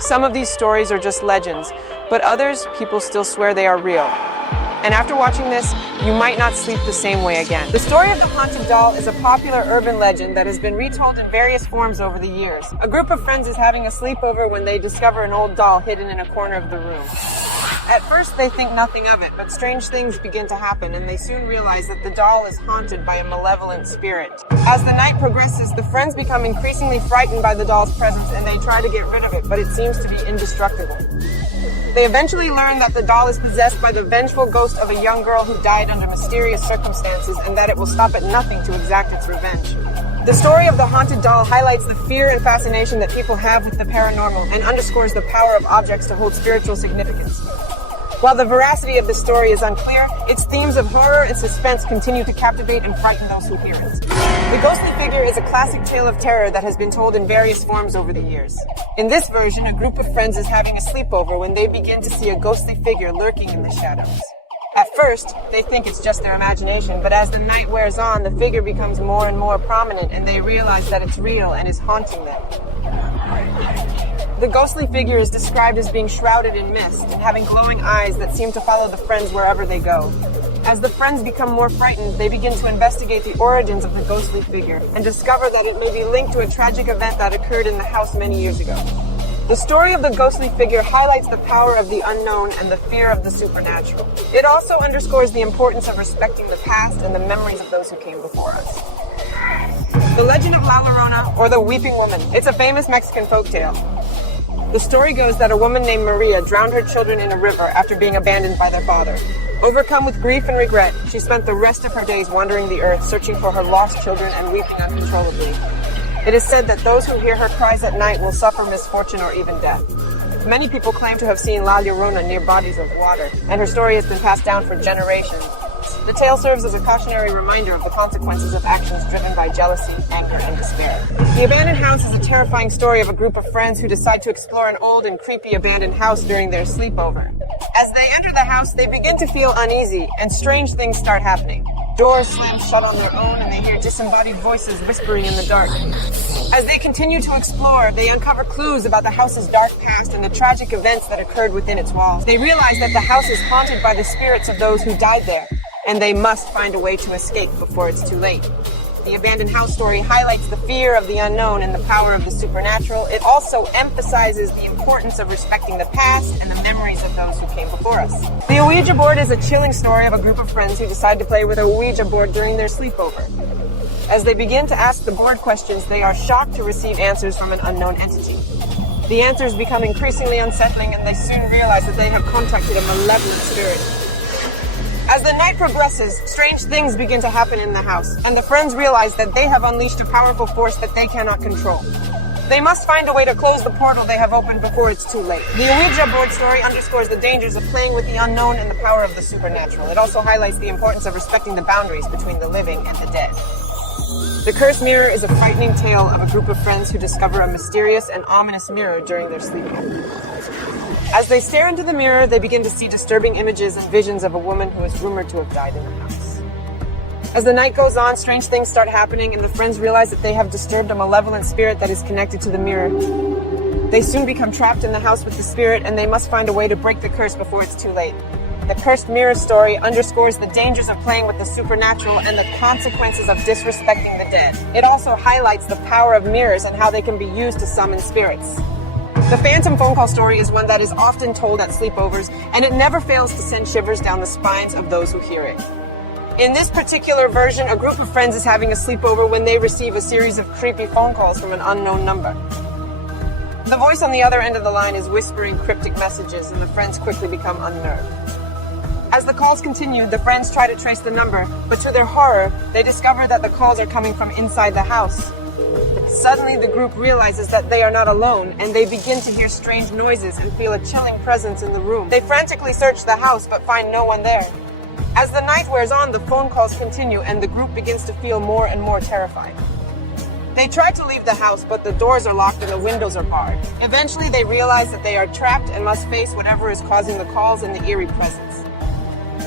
Some of these stories are just legends, but others, people still swear they are real. And after watching this, you might not sleep the same way again. The story of the haunted doll is a popular urban legend that has been retold in various forms over the years. A group of friends is having a sleepover when they discover an old doll hidden in a corner of the room. At first, they think nothing of it, but strange things begin to happen, and they soon realize that the doll is haunted by a malevolent spirit. As the night progresses, the friends become increasingly frightened by the doll's presence, and they try to get rid of it, but it seems to be indestructible. They eventually learn that the doll is possessed by the vengeful ghost of a young girl who died under mysterious circumstances, and that it will stop at nothing to exact its revenge. The story of the haunted doll highlights the fear and fascination that people have with the paranormal and underscores the power of objects to hold spiritual significance. While the veracity of the story is unclear, its themes of horror and suspense continue to captivate and frighten those who hear it. The ghostly figure is a classic tale of terror that has been told in various forms over the years. In this version, a group of friends is having a sleepover when they begin to see a ghostly figure lurking in the shadows. At first, they think it's just their imagination, but as the night wears on, the figure becomes more and more prominent, and they realize that it's real and is haunting them. The ghostly figure is described as being shrouded in mist and having glowing eyes that seem to follow the friends wherever they go. As the friends become more frightened, they begin to investigate the origins of the ghostly figure and discover that it may be linked to a tragic event that occurred in the house many years ago. The story of the ghostly figure highlights the power of the unknown and the fear of the supernatural. It also underscores the importance of respecting the past and the memories of those who came before us. The legend of La Llorona, or the Weeping Woman. It's a famous Mexican folktale. The story goes that a woman named Maria drowned her children in a river after being abandoned by their father. Overcome with grief and regret, she spent the rest of her days wandering the earth, searching for her lost children and weeping uncontrollably. It is said that those who hear her cries at night will suffer misfortune or even death. Many people claim to have seen La Llorona near bodies of water, and her story has been passed down for generations. The tale serves as a cautionary reminder of the consequences of actions driven by jealousy, anger, and despair. The Abandoned House is a terrifying story of a group of friends who decide to explore an old and creepy abandoned house during their sleepover. As they enter the house, they begin to feel uneasy, and strange things start happening. Doors slam shut on their own, and they hear disembodied voices whispering in the dark. As they continue to explore, they uncover clues about the house's dark past and the tragic events that occurred within its walls. They realize that the house is haunted by the spirits of those who died there, and they must find a way to escape before it's too late. The Abandoned House story highlights the fear of the unknown and the power of the supernatural. It also emphasizes the importance of respecting the past and the memories of those who came before us. The Ouija board is a chilling story of a group of friends who decide to play with a Ouija board during their sleepover. As they begin to ask the board questions, they are shocked to receive answers from an unknown entity. The answers become increasingly unsettling, and they soon realize that they have contacted a malevolent spirit. As the night progresses, strange things begin to happen in the house, and the friends realize that they have unleashed a powerful force that they cannot control. They must find a way to close the portal they have opened before it's too late. The Ouija board story underscores the dangers of playing with the unknown and the power of the supernatural. It also highlights the importance of respecting the boundaries between the living and the dead. The Cursed Mirror is a frightening tale of a group of friends who discover a mysterious and ominous mirror during their sleepover. As they stare into the mirror, they begin to see disturbing images and visions of a woman who is rumored to have died in the house. As the night goes on, strange things start happening, and the friends realize that they have disturbed a malevolent spirit that is connected to the mirror. They soon become trapped in the house with the spirit, and they must find a way to break the curse before it's too late. The Cursed Mirror story underscores the dangers of playing with the supernatural and the consequences of disrespecting the dead. It also highlights the power of mirrors and how they can be used to summon spirits. The phantom phone call story is one that is often told at sleepovers, and it never fails to send shivers down the spines of those who hear it. In this particular version, a group of friends is having a sleepover when they receive a series of creepy phone calls from an unknown number. The voice on the other end of the line is whispering cryptic messages, and the friends quickly become unnerved. As the calls continue, the friends try to trace the number, but to their horror, they discover that the calls are coming from inside the house. Suddenly, the group realizes that they are not alone, and they begin to hear strange noises and feel a chilling presence in the room. They frantically search the house, but find no one there. As the night wears on, the phone calls continue, and the group begins to feel more and more terrified. They try to leave the house, but the doors are locked and the windows are barred. Eventually, they realize that they are trapped and must face whatever is causing the calls and the eerie presence.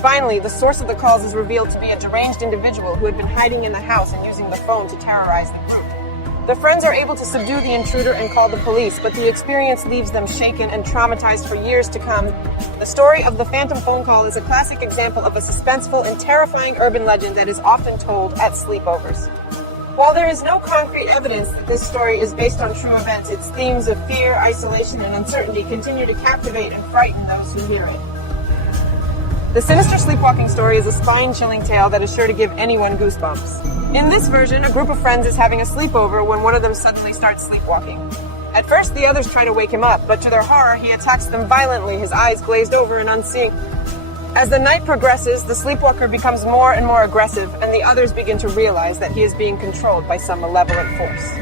Finally, the source of the calls is revealed to be a deranged individual who had been hiding in the house and using the phone to terrorize the group. The friends are able to subdue the intruder and call the police, but the experience leaves them shaken and traumatized for years to come. The story of the phantom phone call is a classic example of a suspenseful and terrifying urban legend that is often told at sleepovers. While there is no concrete evidence that this story is based on true events, its themes of fear, isolation, and uncertainty continue to captivate and frighten those who hear it. The sinister sleepwalking story is a spine-chilling tale that is sure to give anyone goosebumps. In this version, a group of friends is having a sleepover when one of them suddenly starts sleepwalking. At first, the others try to wake him up, but to their horror, he attacks them violently, his eyes glazed over and unseeing. As the night progresses, the sleepwalker becomes more and more aggressive, and the others begin to realize that he is being controlled by some malevolent force.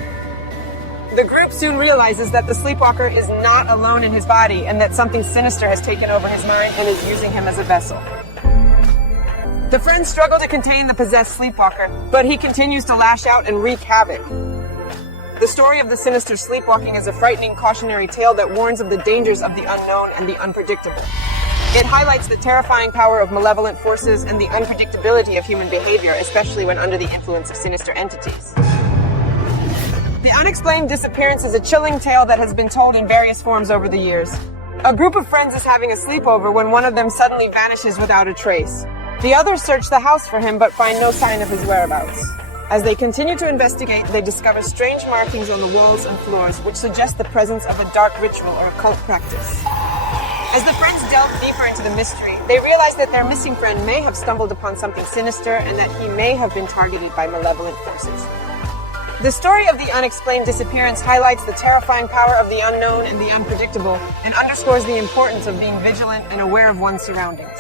The group soon realizes that the sleepwalker is not alone in his body, and that something sinister has taken over his mind and is using him as a vessel. The friends struggle to contain the possessed sleepwalker, but he continues to lash out and wreak havoc. The story of the sinister sleepwalking is a frightening cautionary tale that warns of the dangers of the unknown and the unpredictable. It highlights the terrifying power of malevolent forces and the unpredictability of human behavior, especially when under the influence of sinister entities. The Unexplained Disappearance is a chilling tale that has been told in various forms over the years. A group of friends is having a sleepover when one of them suddenly vanishes without a trace. The others search the house for him but find no sign of his whereabouts. As they continue to investigate, they discover strange markings on the walls and floors which suggest the presence of a dark ritual or occult practice. As the friends delve deeper into the mystery, they realize that their missing friend may have stumbled upon something sinister and that he may have been targeted by malevolent forces. The story of the unexplained disappearance highlights the terrifying power of the unknown and the unpredictable and underscores the importance of being vigilant and aware of one's surroundings.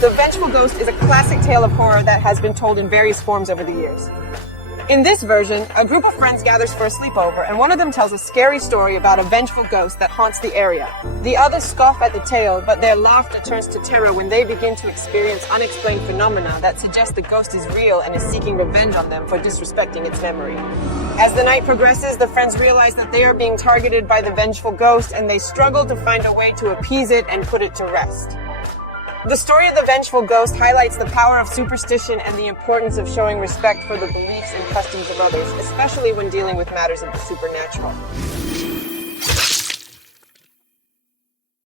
The Vengeful Ghost is a classic tale of horror that has been told in various forms over the years. In this version, a group of friends gathers for a sleepover, and one of them tells a scary story about a vengeful ghost that haunts the area. The others scoff at the tale, but their laughter turns to terror when they begin to experience unexplained phenomena that suggest the ghost is real and is seeking revenge on them for disrespecting its memory. As the night progresses, the friends realize that they are being targeted by the vengeful ghost, and they struggle to find a way to appease it and put it to rest. The story of the Vengeful Ghost highlights the power of superstition and the importance of showing respect for the beliefs and customs of others, especially when dealing with matters of the supernatural.